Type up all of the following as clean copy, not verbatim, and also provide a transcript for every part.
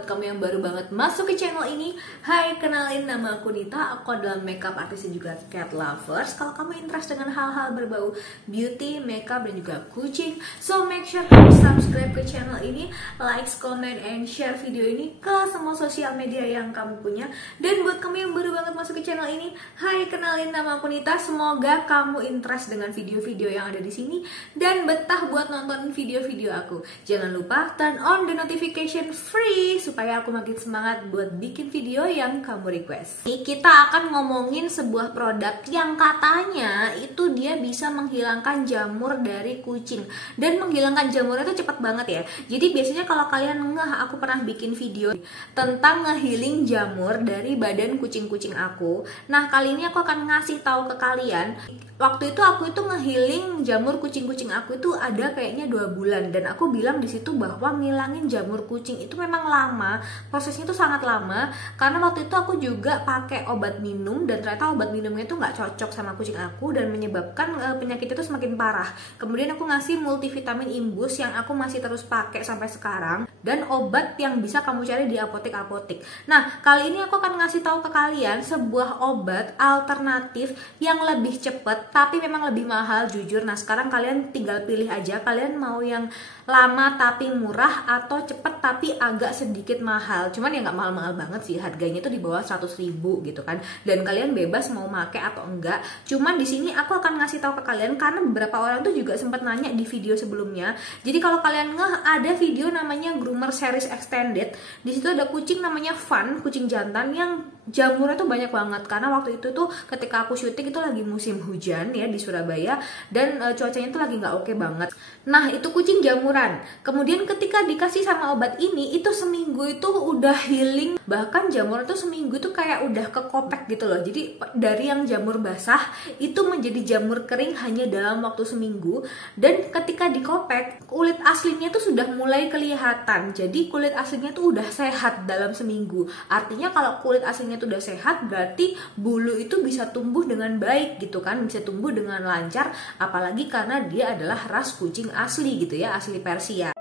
buat kamu yang baru banget masuk ke channel ini. Hai, kenalin, nama aku Nita. Aku adalah makeup artist dan juga cat lovers. Kalau kamu interest dengan hal-hal berbau beauty, makeup, dan juga kucing, so make sure kamu subscribe ke channel ini, like, comment, and share video ini ke semua sosial media yang kamu punya. Dan buat kamu yang baru banget masuk ke channel ini, hai, kenalin, nama aku Nita. Semoga kamu interest dengan video-video yang ada di sini dan betah buat nonton video-video aku. Jangan lupa turn on the notification free supaya aku makin semangat buat bikin video yang kamu request. Ini kita akan ngomongin sebuah produk yang katanya itu dia bisa menghilangkan jamur dari kucing. Dan menghilangkan jamurnya itu cepat banget ya. Jadi biasanya kalau kalian aku pernah bikin video tentang ngehealing jamur dari badan kucing-kucing aku. Nah, kali ini aku akan ngasih tahu ke kalian. Waktu itu aku itu ngehealing jamur kucing-kucing aku itu ada kayaknya 2 bulan, dan aku bilang di situ bahwa ngilangin jamur kucing itu memang lama, prosesnya itu sangat lama, karena waktu itu aku juga pakai obat minum dan ternyata obat minumnya itu nggak cocok sama kucing aku dan menyebabkan penyakit itu semakin parah. Kemudian aku ngasih multivitamin imbus yang aku masih terus pakai sampai sekarang, dan obat yang bisa kamu cari di apotek-apotek. Nah, kali ini aku akan ngasih tahu ke kalian sebuah obat alternatif yang lebih cepat tapi memang lebih mahal, jujur. Nah, sekarang kalian tinggal pilih aja, kalian mau yang lama tapi murah atau cepet tapi agak sedikit mahal. Cuman ya nggak mahal-mahal banget sih, harganya tuh di bawah 100.000 gitu kan. Dan kalian bebas mau make atau enggak. Cuman di sini aku akan ngasih tahu ke kalian karena beberapa orang tuh juga sempat nanya di video sebelumnya. Jadi kalau kalian ada video namanya Groomer Series Extended. Di situ ada kucing namanya Fun, kucing jantan yang jamurnya tuh banyak banget, karena waktu itu tuh ketika aku syuting itu lagi musim hujan ya di Surabaya, dan cuacanya tuh lagi nggak oke banget. Nah, itu kucing jamuran. Kemudian ketika dikasih sama obat ini, itu seminggu itu udah healing. Bahkan jamur tuh seminggu tuh kayak udah kekopek gitu loh. Jadi dari yang jamur basah itu menjadi jamur kering hanya dalam waktu seminggu. Dan ketika dikopek, kulit aslinya tuh sudah mulai kelihatan. Jadi kulit aslinya tuh udah sehat dalam seminggu. Artinya kalau kulit aslinya tuh udah sehat, berarti bulu itu bisa tumbuh dengan baik gitu kan, bisa tumbuh dengan lancar, apalagi karena dia adalah ras kucing asli gitu ya, asli Persia.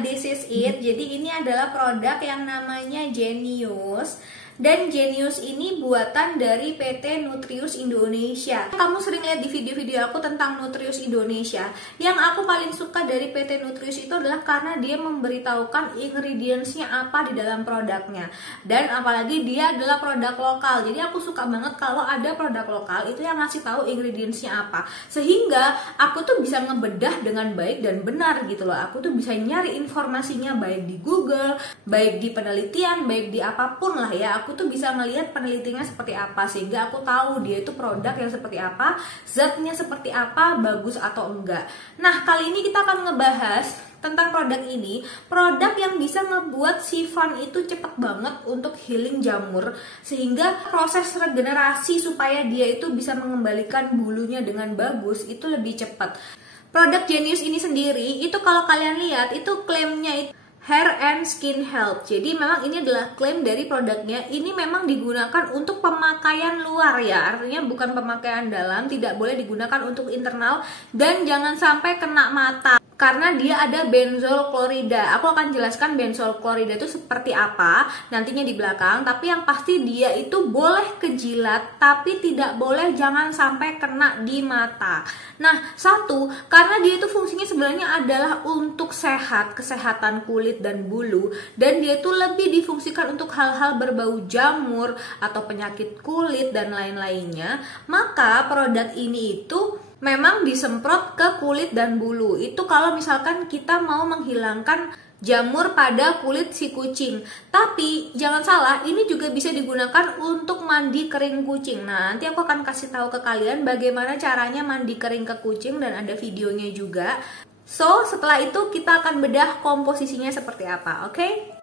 This is it. Jadi ini adalah produk yang namanya Genius. Dan Genius ini buatan dari PT Nutrius Indonesia. Kamu sering lihat di video-video aku tentang Nutrius Indonesia. Yang aku paling suka dari PT Nutrius itu adalah karena dia memberitahukan ingredientsnya apa di dalam produknya. Dan apalagi dia adalah produk lokal. Jadi aku suka banget kalau ada produk lokal itu yang ngasih tahu ingredientsnya apa. Sehingga aku tuh bisa ngebedah dengan baik dan benar gitu loh. Aku tuh bisa nyari informasinya baik di Google, baik di penelitian, baik di apapun lah ya. Aku tuh bisa ngelihat penelitiannya seperti apa, sehingga aku tahu dia itu produk yang seperti apa, zatnya seperti apa, bagus atau enggak. Nah, kali ini kita akan ngebahas tentang produk ini, produk yang bisa ngebuat si Fun itu cepet banget untuk healing jamur, sehingga proses regenerasi supaya dia itu bisa mengembalikan bulunya dengan bagus itu lebih cepat. Produk Genius ini sendiri itu kalau kalian lihat itu klaimnya itu Hair and Skin Health. Jadi memang ini adalah klaim dari produknya. Ini memang digunakan untuk pemakaian luar ya. Artinya bukan pemakaian dalam, tidak boleh digunakan untuk internal, dan jangan sampai kena mata. Karena dia ada benzol klorida. Aku akan jelaskan benzol klorida itu seperti apa nantinya di belakang. Tapi yang pasti dia itu boleh kejilat, tapi tidak boleh jangan sampai kena di mata. Nah, satu, karena dia itu fungsinya sebenarnya adalah untuk sehat, kesehatan kulit dan bulu. Dan dia itu lebih difungsikan untuk hal-hal berbau jamur atau penyakit kulit dan lain-lainnya. Maka produk ini itu memang disemprot ke kulit dan bulu. Itu kalau misalkan kita mau menghilangkan jamur pada kulit si kucing. Tapi jangan salah, ini juga bisa digunakan untuk mandi kering kucing. Nah, nanti aku akan kasih tahu ke kalian bagaimana caranya mandi kering ke kucing dan ada videonya juga. So, setelah itu kita akan bedah komposisinya seperti apa, oke?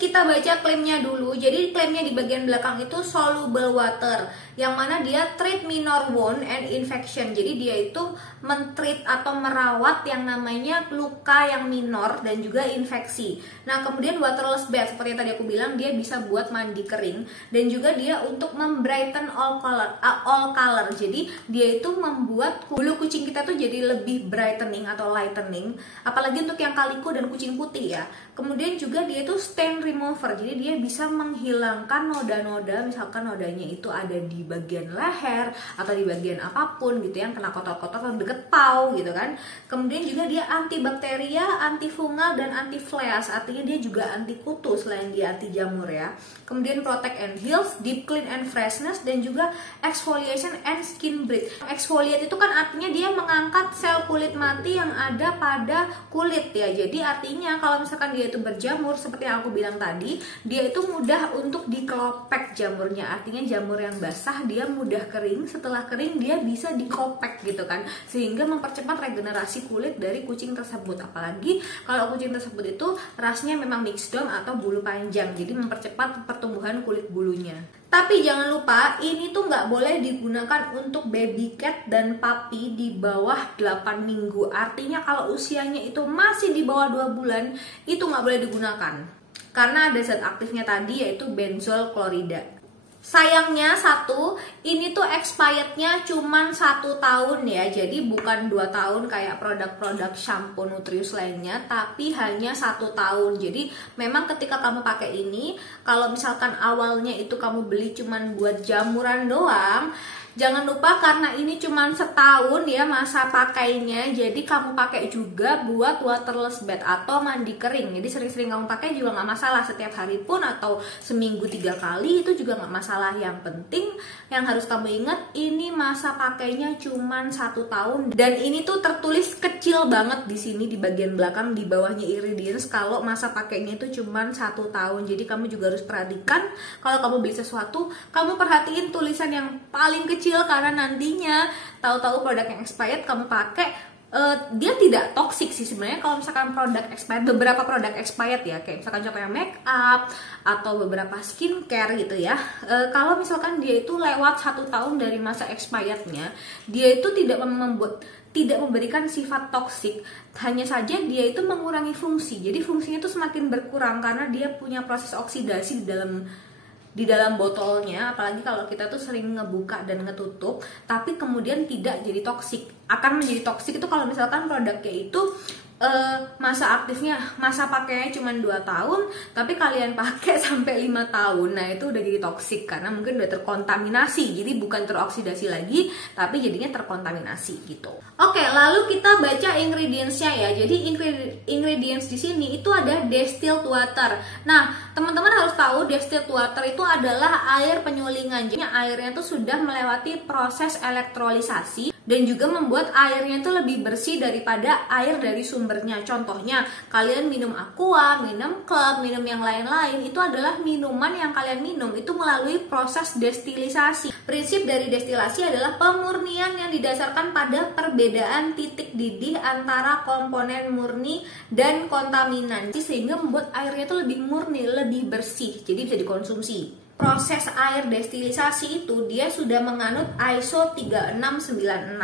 Kita baca klaimnya dulu. Jadi klaimnya di bagian belakang itu soluble water, yang mana dia treat minor wound and infection. Jadi dia itu mentreat atau merawat yang namanya luka yang minor dan juga infeksi. Nah, kemudian waterless bath, seperti yang tadi aku bilang, dia bisa buat mandi kering dan juga dia untuk membrighten all color. Jadi dia itu membuat bulu kucing kita tuh jadi lebih brightening atau lightening, apalagi untuk yang kaliko dan kucing putih ya. Kemudian juga dia itu stain remover, jadi dia bisa menghilangkan noda-noda, misalkan nodanya itu ada di bagian leher atau di bagian apapun gitu yang kena kotor-kotor atau deket pau gitu kan. Kemudian juga dia antibakteria, antifungal dan anti fleas, artinya dia juga anti kutu selain dia anti jamur ya. Kemudian protect and heals, deep clean and freshness, dan juga exfoliation and skin breath. Exfoliate itu kan artinya dia mengangkat sel kulit mati yang ada pada kulit ya. Jadi artinya kalau misalkan dia itu berjamur seperti yang aku bilang tadi, dia itu mudah untuk dikelopek jamurnya. Artinya jamur yang basah dia mudah kering, setelah kering dia bisa dikopek gitu kan, sehingga mempercepat regenerasi kulit dari kucing tersebut. Apalagi kalau kucing tersebut itu rasnya memang mixed dom atau bulu panjang, jadi mempercepat pertumbuhan kulit bulunya. Tapi jangan lupa, ini tuh nggak boleh digunakan untuk baby cat dan puppy di bawah 8 minggu. Artinya kalau usianya itu masih di bawah 2 bulan, itu nggak boleh digunakan. Karena ada zat aktifnya tadi, yaitu benzol klorida. Sayangnya satu, ini tuh expirednya cuman 1 tahun ya. Jadi bukan 2 tahun kayak produk-produk shampoo Nutrius lainnya, tapi hanya 1 tahun. Jadi memang ketika kamu pakai ini, kalau misalkan awalnya itu kamu beli cuman buat jamuran doang, jangan lupa karena ini cuma setahun ya masa pakainya, jadi kamu pakai juga buat waterless bath atau mandi kering. Jadi sering-sering kamu pakai juga nggak masalah, setiap hari pun atau seminggu 3 kali itu juga nggak masalah. Yang penting yang harus kamu ingat, ini masa pakainya cuma 1 tahun dan ini tuh tertulis kecil banget di sini di bagian belakang di bawahnya ingredients kalau masa pakainya itu cuma 1 tahun. Jadi kamu juga harus perhatikan kalau kamu beli sesuatu, kamu perhatiin tulisan yang paling kecil, karena nantinya tahu-tahu produk yang expired kamu pakai, dia tidak toksik sih sebenarnya. Kalau misalkan produk expired, beberapa produk expired ya, kayak misalkan contohnya make up atau beberapa skincare gitu ya, kalau misalkan dia itu lewat 1 tahun dari masa expirednya, dia itu tidak memberikan sifat toksik, hanya saja dia itu mengurangi fungsi. Jadi fungsinya itu semakin berkurang karena dia punya proses oksidasi di dalam botolnya. Apalagi kalau kita tuh sering ngebuka dan ngetutup tapi kemudian tidak jadi toksik. Akan menjadi toksik itu kalau misalkan produknya itu masa pakainya cuma 2 tahun tapi kalian pakai sampai 5 tahun. Nah itu udah jadi toksik karena mungkin udah terkontaminasi, jadi bukan teroksidasi lagi tapi jadinya terkontaminasi gitu. Oke, lalu kita baca ingredientsnya ya. Jadi ingredients di sini itu ada distilled water. Nah teman-teman harus tahu distilled water itu adalah air penyulingan. Jadi airnya tuh sudah melewati proses elektrolisasi dan juga membuat airnya itu lebih bersih daripada air dari sumbernya. Contohnya, kalian minum Aqua, minum Club, minum yang lain-lain, itu adalah minuman yang kalian minum itu melalui proses destilisasi. Prinsip dari destilasi adalah pemurnian yang didasarkan pada perbedaan titik didih antara komponen murni dan kontaminan, sehingga membuat airnya itu lebih murni, lebih bersih, jadi bisa dikonsumsi. Proses air destilisasi itu dia sudah menganut ISO 3696.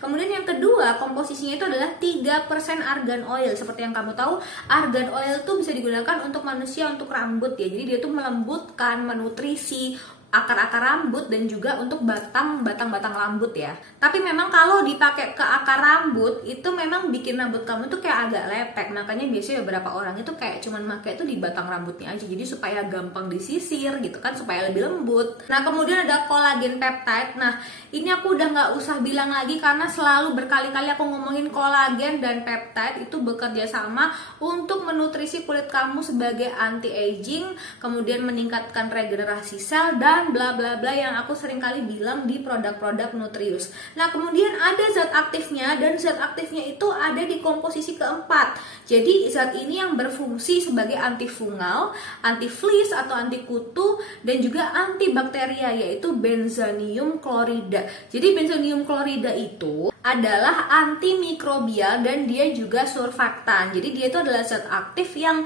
Kemudian yang kedua, komposisinya itu adalah 3% argan oil. Seperti yang kamu tahu, argan oil itu bisa digunakan untuk manusia, untuk rambut ya. Jadi dia tuh melembutkan, menutrisi akar-akar rambut dan juga untuk batang-batang rambut ya. Tapi memang kalau dipakai ke akar rambut itu memang bikin rambut kamu tuh kayak agak lepek. Makanya biasanya beberapa orang itu kayak cuman pakai itu di batang rambutnya aja. Jadi supaya gampang disisir gitu kan, supaya lebih lembut. Nah, kemudian ada kolagen peptide. Nah, ini aku udah nggak usah bilang lagi karena selalu berkali-kali aku ngomongin kolagen dan peptide itu bekerja sama untuk menutrisi kulit kamu sebagai anti-aging, kemudian meningkatkan regenerasi sel dan bla bla bla yang aku sering kali bilang di produk-produk Nutrius. Nah, kemudian ada zat aktifnya dan zat aktifnya itu ada di komposisi keempat. Jadi zat ini yang berfungsi sebagai antifungal, anti-fleas atau anti kutu dan juga antibakteria, yaitu benzonium klorida. Jadi benzonium klorida itu adalah antimikrobial dan dia juga surfaktan. Jadi dia itu adalah zat aktif yang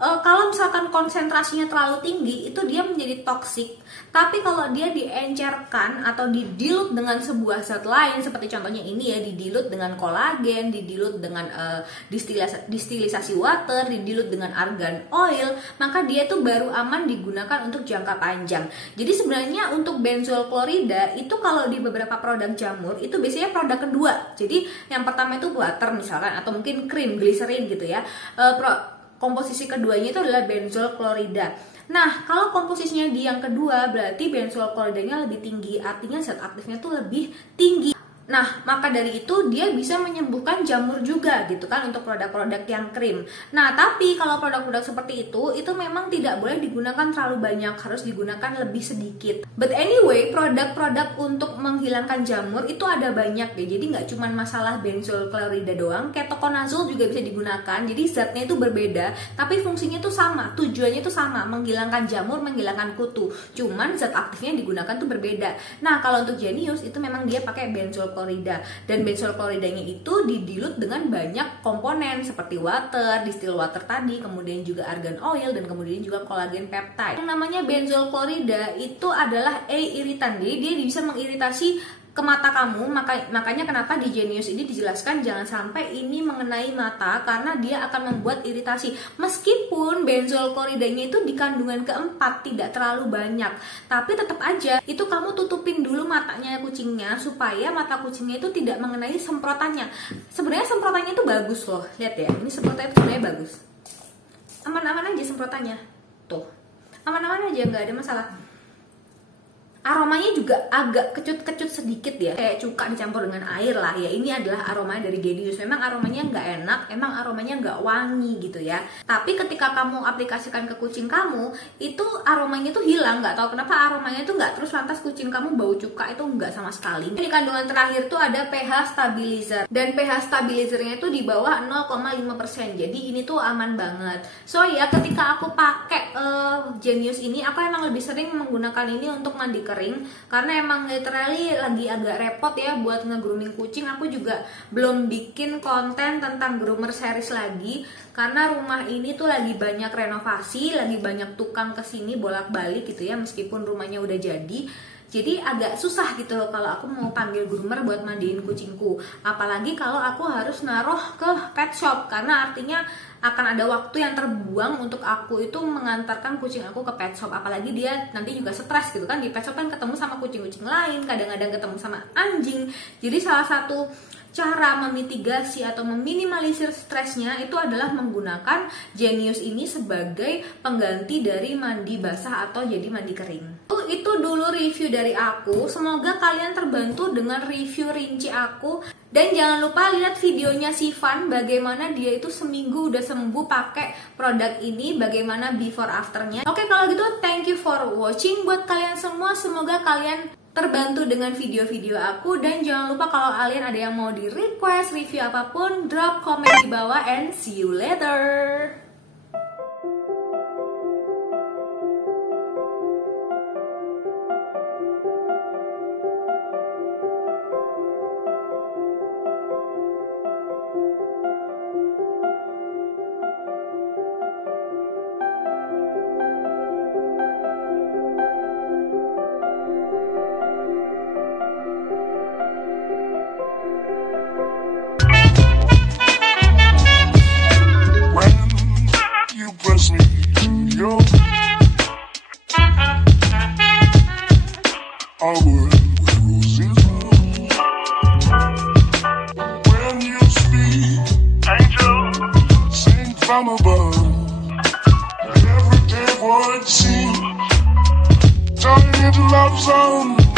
kalau misalkan konsentrasinya terlalu tinggi itu dia menjadi toksik. Tapi kalau dia diencerkan atau didilut dengan sebuah zat lain, seperti contohnya ini ya, didilut dengan kolagen, didilut dengan distilisasi water, didilut dengan argan oil, maka dia tuh baru aman digunakan untuk jangka panjang. Jadi sebenarnya untuk benzol klorida itu kalau di beberapa produk jamur itu biasanya produk kedua. Jadi yang pertama itu water misalkan, atau mungkin krim, gliserin gitu ya. Komposisi keduanya itu adalah benzol klorida. Nah, kalau komposisinya di yang kedua berarti benzol kloridanya lebih tinggi, artinya zat aktifnya tuh lebih tinggi. Nah, maka dari itu dia bisa menyembuhkan jamur juga gitu kan untuk produk-produk yang krim. Nah, tapi kalau produk-produk seperti itu memang tidak boleh digunakan terlalu banyak, harus digunakan lebih sedikit. But anyway, produk-produk untuk menghilangkan jamur itu ada banyak ya. Jadi nggak cuma masalah benzol klorida doang, ketoconazole juga bisa digunakan. Jadi zatnya itu berbeda, tapi fungsinya itu sama, tujuannya itu sama, menghilangkan jamur, menghilangkan kutu. Cuman zat aktifnya digunakan tuh berbeda. Nah, kalau untuk Genius itu memang dia pakai benzol klorida, dan benzol kloridanya itu didilut dengan banyak komponen seperti water, distill water tadi, kemudian juga argan oil, dan kemudian juga kolagen peptide. Yang namanya benzol klorida itu adalah iritan, jadi dia bisa mengiritasi ke mata kamu, makanya kenapa di Genius ini dijelaskan jangan sampai ini mengenai mata karena dia akan membuat iritasi. Meskipun benzol kloridanya itu di kandungan keempat tidak terlalu banyak, tapi tetap aja itu kamu tutupin dulu matanya kucingnya supaya mata kucingnya itu tidak mengenai semprotannya. Sebenarnya semprotannya itu bagus loh, lihat ya, ini semprotannya itu sebenarnya bagus, aman-aman aja semprotannya, tuh aman-aman aja, nggak ada masalah. Aromanya juga agak kecut-kecut sedikit ya, kayak cuka dicampur dengan air lah ya. Ini adalah aromanya dari Genius. Memang aromanya nggak enak, emang aromanya nggak wangi gitu ya. Tapi ketika kamu aplikasikan ke kucing kamu, itu aromanya tuh hilang. Nggak tahu kenapa aromanya tuh nggak terus lantas kucing kamu bau cuka, itu nggak sama sekali. Di kandungan terakhir tuh ada pH stabilizer, dan pH stabilizernya itu di bawah 0,5%. Jadi ini tuh aman banget. So ya, ketika aku pakai Genius ini, aku emang lebih sering menggunakan ini untuk mandi kering, karena emang literally lagi agak repot ya buat nge-grooming kucing. Aku juga belum bikin konten tentang groomer series lagi karena rumah ini tuh lagi banyak renovasi, lagi banyak tukang kesini bolak-balik gitu ya, meskipun rumahnya udah jadi agak susah gitu loh kalau aku mau panggil groomer buat mandiin kucingku. Apalagi kalau aku harus naruh ke pet shop, karena artinya akan ada waktu yang terbuang untuk aku itu mengantarkan kucing aku ke pet shop. Apalagi dia nanti juga stres gitu kan, di pet shop kan ketemu sama kucing-kucing lain, kadang-kadang ketemu sama anjing. Jadi salah satu cara memitigasi atau meminimalisir stresnya itu adalah menggunakan Genius ini sebagai pengganti dari mandi basah atau jadi mandi kering. Itu dulu review dari aku. Semoga kalian terbantu dengan review rinci aku. Dan jangan lupa lihat videonya Sivan, bagaimana dia itu seminggu udah sembuh pakai produk ini, bagaimana before afternya. Oke, kalau gitu thank you for watching buat kalian semua. Semoga kalian terbantu dengan video-video aku, dan jangan lupa kalau kalian ada yang mau di request review apapun, drop komen di bawah, and see you later. Press me, yo. Every day would seem turning into love zone.